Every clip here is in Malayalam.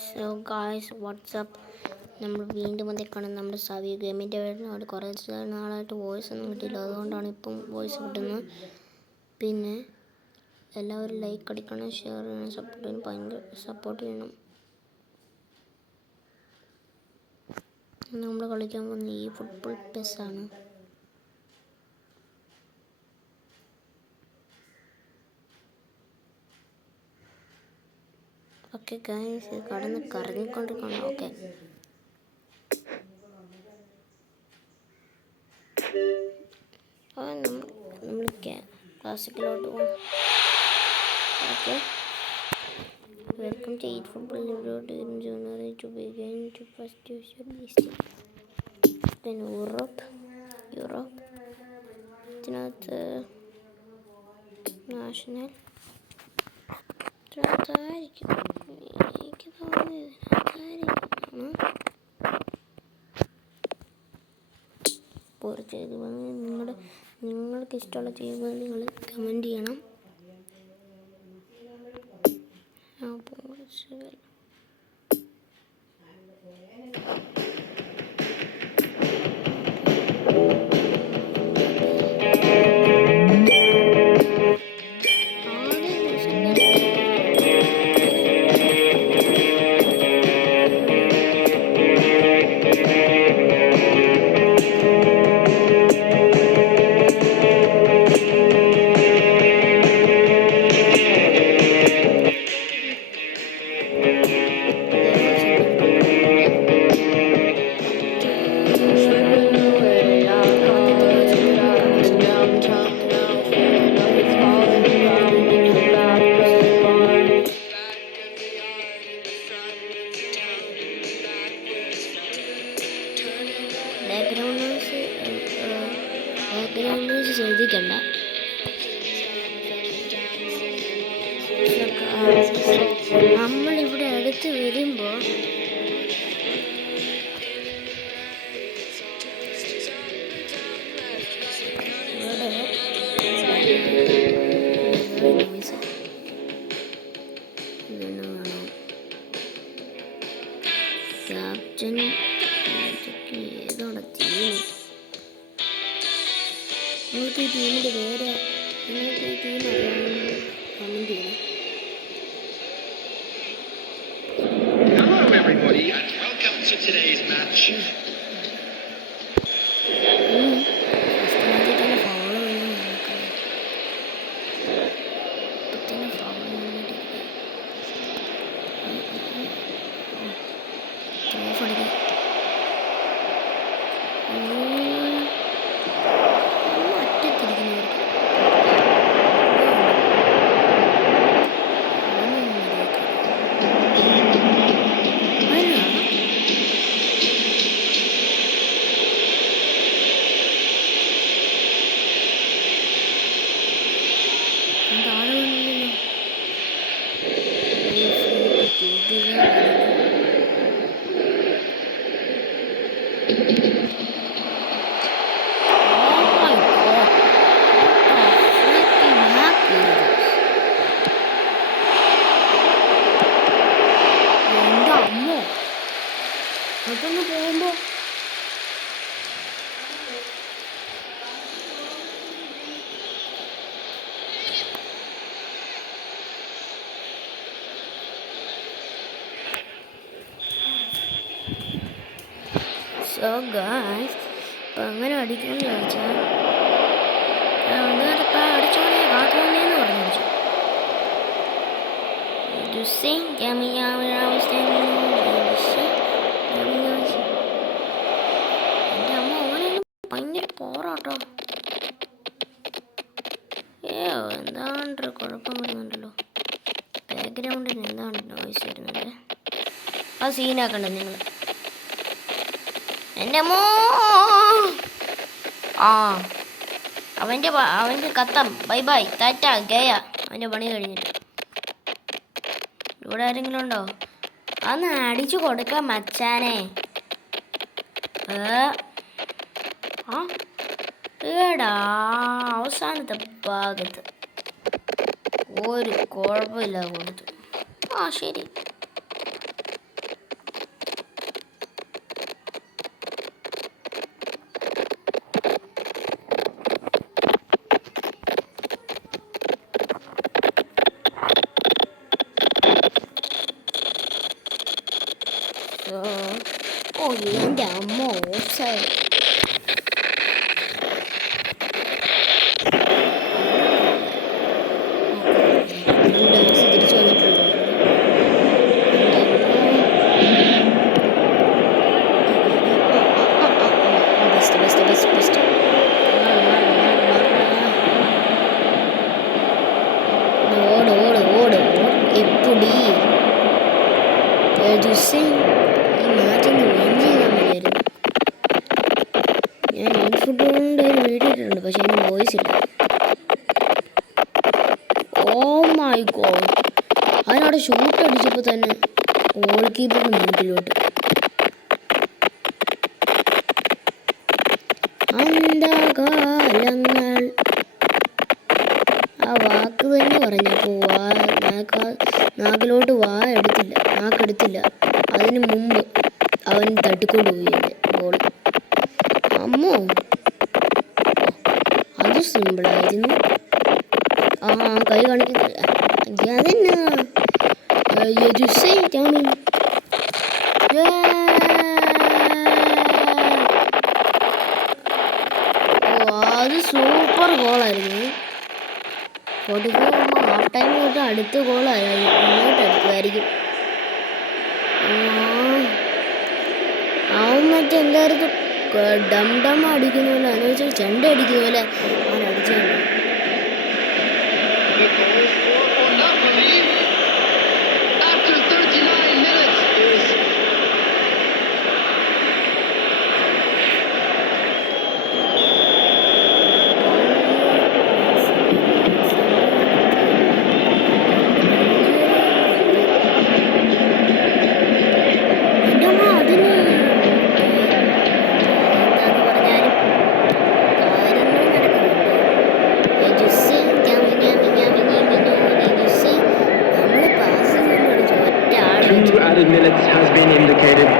സോ ഗായ്സ് വാട്ട്സപ്പ് നമ്മൾ വീണ്ടും വന്നേക്കാണ് നമ്മുടെ സവി ഗെയിമിൻ്റെ വരുന്നതുകൊണ്ട് കുറേ നാളായിട്ട് വോയിസ് ഒന്നും കിട്ടിയില്ല. അതുകൊണ്ടാണ് ഇപ്പം വോയിസ് കിട്ടുന്നത്. പിന്നെ എല്ലാവരും ലൈക്ക് അടിക്കണം, ഷെയർ ചെയ്യണം, സപ്പോർട്ട് ചെയ്യണം. നമ്മൾ കളിക്കാൻ പോകുന്ന ഈ ഫുട്ബോൾ പെസ്സാണ്. ഓക്കെ ഗൈസ്, ഇത് കടന്ന് കറങ്ങിക്കൊണ്ടിരിക്കണം. ഓക്കെ നമ്മൾ ക്ലാസിക്കിലോട്ട് പോകും. Okay, welcome to eat football to begin to first use your list. Then Europe ഇതിനകത്ത് നാഷണൽ ഇതിനകത്തായിരിക്കും എനിക്ക് തോന്നുന്നത്. ഇതിനകത്തായിരിക്കും ചെയ്ത് നിങ്ങൾക്ക് ഇഷ്ടമുള്ള ചെയ്യുമ്പോൾ നിങ്ങൾ കമൻറ്റ് ചെയ്യണം. ബാക്ക്ഗ്രൗണ്ട് ശ്രദ്ധിക്കണ്ട. നമ്മളിവിടെ അടുത്ത് വരുമ്പോൾ ക്യാപ്റ്റൻ ഏതോടെ തീം. നിങ്ങൾക്ക് ഈ ടീമിൻ്റെ പേര്, നിങ്ങൾക്ക് ഈ ടീം അറിയാമെന്ന് കമൻറ്റ് ചെയ്യണം. Hello everybody and welcome to today's match. അതൊന്ന് പോകുമ്പോ സോ ഗായ്സ്, ഇപ്പം അങ്ങനെ അടിക്കണമെന്ന് ചോദിച്ചാൽ അടിച്ചോളേ കാത്തോളേന്ന് പറഞ്ഞു. എൻ്റെ അമ്മ ഓനൊന്നും ഭയങ്കര പോറാട്ടോ. എന്താണ്ട് കുഴപ്പം വരുന്നുണ്ടല്ലോ. ബാക്ക്ഗ്രൗണ്ടിന് എന്താണ് നോയ്സ് വരുന്നുണ്ട്. ആ സീനാക്കണ്ട നിങ്ങൾ. എൻ്റെ അമ്മോ, അവൻ്റെ കത്തം. ബൈ ബൈ, ടാറ്റ, ഗയ. അവൻ്റെ പണി കഴിഞ്ഞിട്ട്. ഇവിടെ ആരെങ്കിലും ഉണ്ടോ? അന്ന് അടിച്ചു കൊടുക്കാം മച്ചാനെ. ഏടാ അവസാനത്തെ ഭാഗത്ത് ഒരു കുഴപ്പമില്ല കൊടുത്തു. ശരി. ഓ എൻ്റെ അമ്മ ഓഫ് സൈഡ്. തിരിച്ചു വന്നിട്ടുണ്ട്. Best best best best. ഓട് ഓട് ഓട് എപ്പടി ഈ മാറ്റൊന്ന് വിൻ ചെയ്താൽ മതിയായിരുന്നു. ഞാൻ ഈ ഫുട്ബോളിൻ്റെ ഒരു വീഡിയോ ഇട്ടിട്ടുണ്ട്, പക്ഷെ അതിന് വോയിസ് ഇല്ല. ഓ മൈ ഗോഡ്, അതിനവിടെ ഷൂട്ട് അടിച്ചപ്പോൾ തന്നെ ഗോൾ കീപ്പറിന് മുമ്പിലോട്ട്. അന്ധകാലങ്ങൾ, ആ വാക്ക് തന്നെ പറഞ്ഞപ്പോൾ നാക്കിലോട്ട് നാക്കെടുത്തില്ല. അതിന് മുമ്പ് അവൻ തട്ടിക്കൊണ്ട് പോയി എൻ്റെ ഗോൾ. അമ്മോ, അത് സിമ്പിളായിരുന്നു. ആ കൈ കാണിക്കുന്നില്ല. അതെന്നാ അത് സൂപ്പർ ഗോളായിരുന്നു. 44 ഹാഫ് ടൈം തൊട്ട് അടുത്ത ഗോളായി ഇങ്ങോട്ടെടുക്കുമായിരിക്കും. അവൻ മറ്റേ എന്തായിരുന്നു ഡം അടിക്കുന്ന പോലെ, എന്ന് വെച്ചാൽ ചെണ്ട അടിക്കുന്ന പോലെ അവൻ അടിച്ചു. The goal for Napoli after 39 minutes is added minutes has been indicated.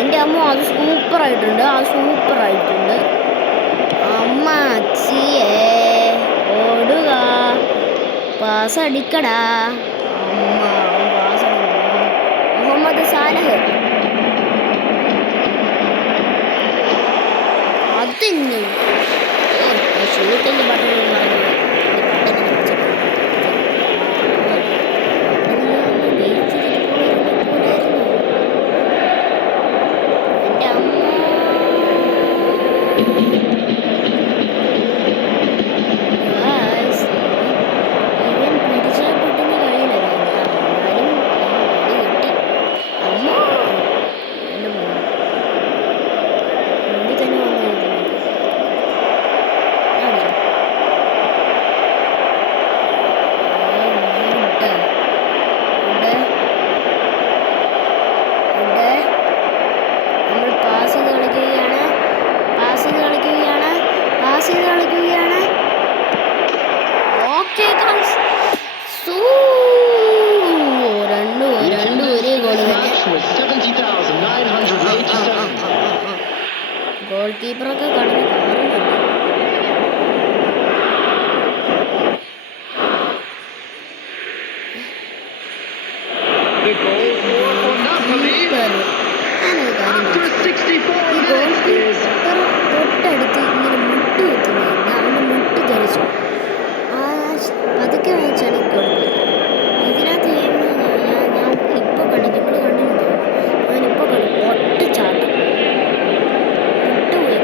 എൻ്റെ അമ്മ അത് സൂപ്പറായിട്ടുണ്ട്. അമ്മ അച്ചിയേ ഓടുക, പാസ് അടിക്കടാ. അമ്മ പാസ് അടിക്കണം. മുഹമ്മദ് സാലഹ് അതിന് ഷൂട്ടിൻ്റെ ബട്ടൺ പറഞ്ഞു. ഗോൾ കീപ്പറൊക്കെ കടന്ന് കാണുന്നുണ്ട്. The goal for Napoli after 64 minutes is തൊട്ടടുത്ത് ഇങ്ങനെ മുട്ട് കുത്തുന്നുണ്ട്. അവൻ്റെ മുട്ട് തെറിച്ചു. പതുക്കെ വായിച്ചാണ് കുഴപ്പമില്ല. ഇതിനകത്ത് ഞാൻ ഇപ്പോൾ കണ്ടു, നിങ്ങൾ കണ്ടിരുന്നു. ഞാനിപ്പോൾ കണ്ടു ഒറ്റ ചാട്ടം മുട്ട് പോയി.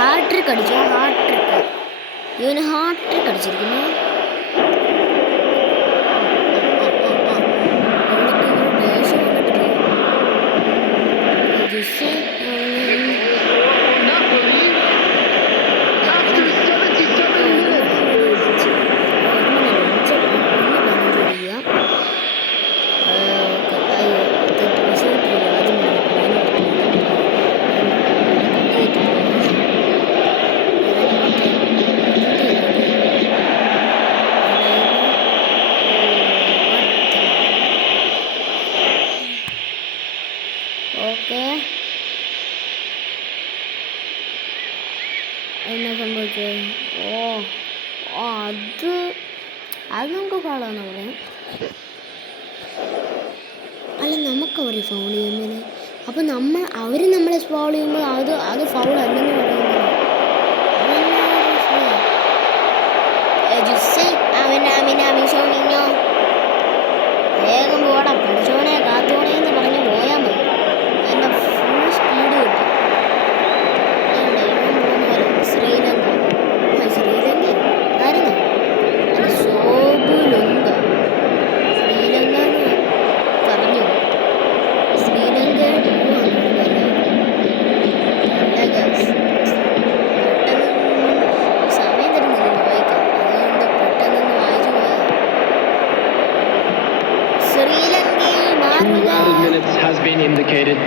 ഹാർട്ട് ട്രിക്ക് അടിച്ചു. ഹാർട്ട് ട്രിക്ക് ഇവന് ഹാർട്ട് ട്രിക്ക് അടിച്ചിരിക്കുന്നു. Not believable. After 77 minutes. Okay, എന്നാ സംഭവിച്ചത്? അത് നമുക്ക് ഫൗളാന്ന് പറയാം. അല്ല, നമുക്ക് അവരെ ഫൗൾ ചെയ്യുമ്പോൾ അപ്പം അവർ നമ്മളെ ഫൗൾ ചെയ്യുമ്പോൾ അത് ഫൗൾ അല്ലെന്ന് പറയുന്നത്. വേഗം പോടാ, പഠിച്ചോനെ കാത്തോണേ എന്ന് പറഞ്ഞ് പോയാൽ മതി. എൻ്റെ ഫുൾ സ്പീഡ് കിട്ടും. ശ്രീലങ്ക ആയിരുന്നു സോബുലുങ്ക. ശ്രീലങ്ക എന്ന് പറഞ്ഞു. ശ്രീലങ്ക പെട്ടെന്ന് സമയം തരുന്നില്ല വായിക്കാൻ, അതുകൊണ്ട് പെട്ടെന്ന് വായിച്ചു പോയത്. ശ്രീലങ്കയിൽ Two added minutes has been indicated.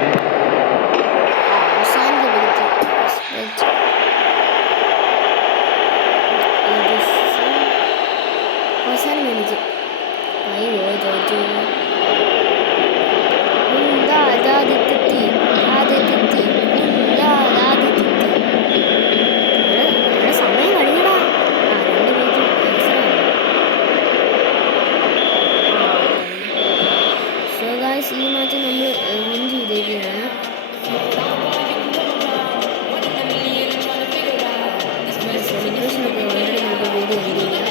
അവസാനം മേടിച്ചു. അയ്യോ ചോദിച്ചു. സമയം കഴിഞ്ഞടാ. 2 മിനിറ്റ് സോ ഗായ്സ്, ഈ മാച്ച് നമ്മൾ വിൻ ചെയ്തേക്കുകയാണ്. സെലിബ്രേഷനൊക്കെ ഓൾറെഡി നമുക്ക് വീഡിയോ എൻഡ് ചെയ്യാം.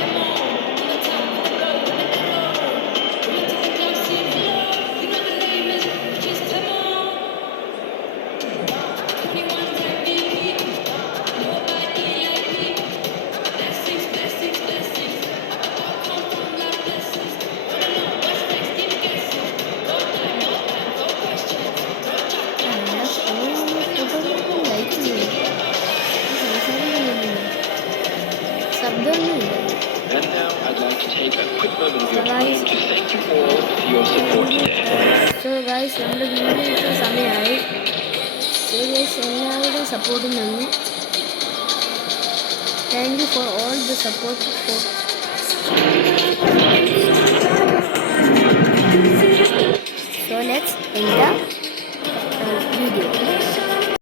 And now I'd like to take a quick moment of your time to thank you all for your support today. So guys, നമ്മുടെ വീഡിയോ സമയമായി. സോ ഗൈസ്, എല്ലാവരുടെയും സപ്പോർട്ടും നന്ദി. Thank you for all the support. So let's end the